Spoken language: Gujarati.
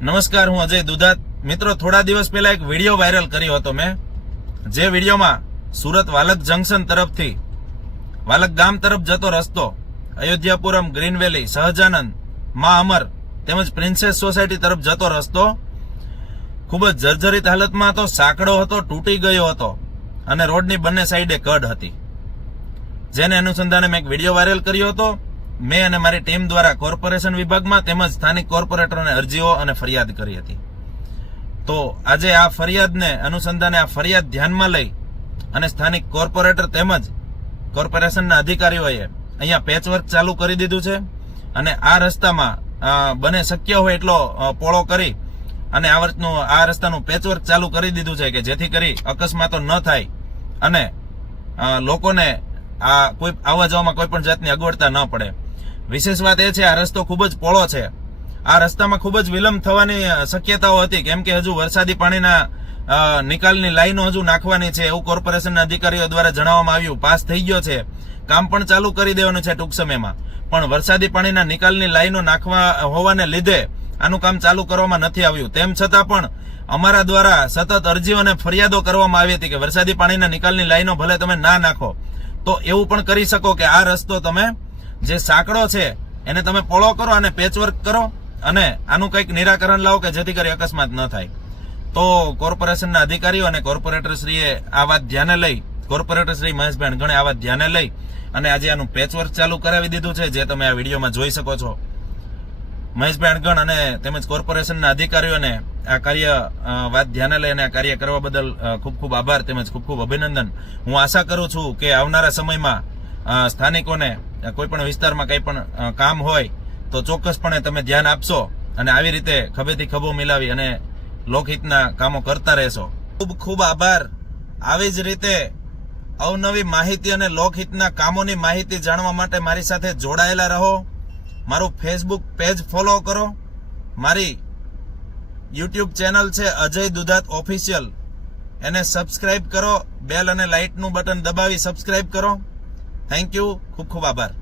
નમસ્કાર, હું અજય દુધાત. મિત્રો, થોડા દિવસ પહેલા એક વીડિયો વાયરલ કર્યો હતો મેં. જે વિડીયોમાં સુરત વાલક જંકશન તરફથી, વાલક ગામ તરફ જતો રસ્તો, અયોધ્યાપુરમ, ગ્રીન વેલી, સહજાનંદ, મા અમર તેમજ પ્રિન્સેસ સોસાયટી તરફ જતો રસ્તો, ખૂબ જ જર્જરિત હાલતમાં હતો, સાંકડો હતો, તૂટી ગયો હતો અને રોડની બંને સાઈડે કડ હતી. જેને અનુસંધાને મેં એક વીડિયો વાયરલ કર્યો હતો. મેં અને મારી ટીમ દ્વારા કોર્પોરેશન વિભાગમાં તેમજ સ્થાનિક કોર્પોરેટરોને અરજીઓ અને ફરિયાદ કરી હતી. તો આજે આ ફરિયાદને અનુસંધાને આ ફરિયાદ ધ્યાનમાં લઈ અને સ્થાનિક કોર્પોરેટર તેમજ કોર્પોરેશનના અધિકારીઓએ અહીંયા પેચવર્ક ચાલુ કરી દીધું છે અને આ રસ્તામાં બને શક્ય હોય એટલો પોળો કરી અને આ વર્ષનું, આ રસ્તાનું પેચવર્ક ચાલુ કરી દીધું છે કે જેથી કરી અકસ્માતો ન થાય અને લોકોને આ કોઈ, આવવા જવામાં કોઈ પણ જાતની અગવડતા ન પડે. વિશેષ વાત એ છે, આ રસ્તો ખૂબ જ પોળો છે. આ રસ્તામાં ખૂબ જ વિલંબ થવાની શક્યતાઓ હતી. કેમ કે હજુ વરસાદી પાણીના નિકાલની લાઈનો હજુ નાખવાની છે. એવું કોર્પોરેશનના અધિકારીઓ દ્વારા જણાવવામાં આવ્યું. પાસ થઈ ગયો છે. કામ પણ ચાલુ કરી દેવાનું છે ટૂંક સમયમાં. પણ વરસાદી પાણીના નિકાલની લાઈનો નાખવા હોવાને લીધે આનું કામ ચાલુ કરવામાં નથી આવ્યું. તેમ છતાં પણ અમારા દ્વારા સતત અરજીઓ અને ફરિયાદો કરવામાં આવી હતી કે વરસાદી પાણીના નિકાલની લાઈનો ભલે તમે ના નાખો, તો એવું પણ કરી શકો કે આ રસ્તો તમે જે સાંકડો છે, એને તમે પોળો કરો અને પેચવર્ક કરો અને આનું કંઈક નિરાકરણ લાવો કે જેથી કરી અકસ્માત ન થાય. તો કોર્પોરેશનના અધિકારીઓ અને કોર્પોરેટર શ્રીએ આ વાત ધ્યાને લઈ કોર્પોરેટર શ્રી મહેશભાઈ ગણે આ વાત ધ્યાને લઈ અને આજે આનું પેચવર્ક ચાલુ કરાવી દીધું છે, જે તમે આ વિડીયોમાં જોઈ શકો છો. મહેશભાઈ અણગણ અને તેમજ કોર્પોરેશનના અધિકારીઓને આ કાર્ય વાત ધ્યાને લઈ અને આ કાર્ય કરવા બદલ ખૂબ ખૂબ આભાર તેમજ ખૂબ ખૂબ અભિનંદન. હું આશા કરું છું કે આવનારા સમયમાં સ્થાનિકોને કોઈ પણ વિસ્તારમાં કંઈ પણ કામ હોય, તો ચોક્કસપણે તમે ધ્યાન આપશો અને આવી રીતે ખભેથી ખભો મિલાવી અને લોકહિતના કામો કરતા રહેશો. ખૂબ ખૂબ આભાર. આવી જ રીતે અવનવી માહિતી અને લોકહિતના કામોની માહિતી જાણવા માટે મારી સાથે જોડાયેલા રહો. મારું ફેસબુક પેજ ફોલો કરો. મારી યુટ્યુબ ચેનલ છે અજય દુધાત ઓફિશિયલ એને સબસ્ક્રાઇબ કરો બેલ અને લાઇટનું બટન દબાવી સબસ્ક્રાઇબ કરો. થેન્ક યુ ખૂબ ખૂબ આભાર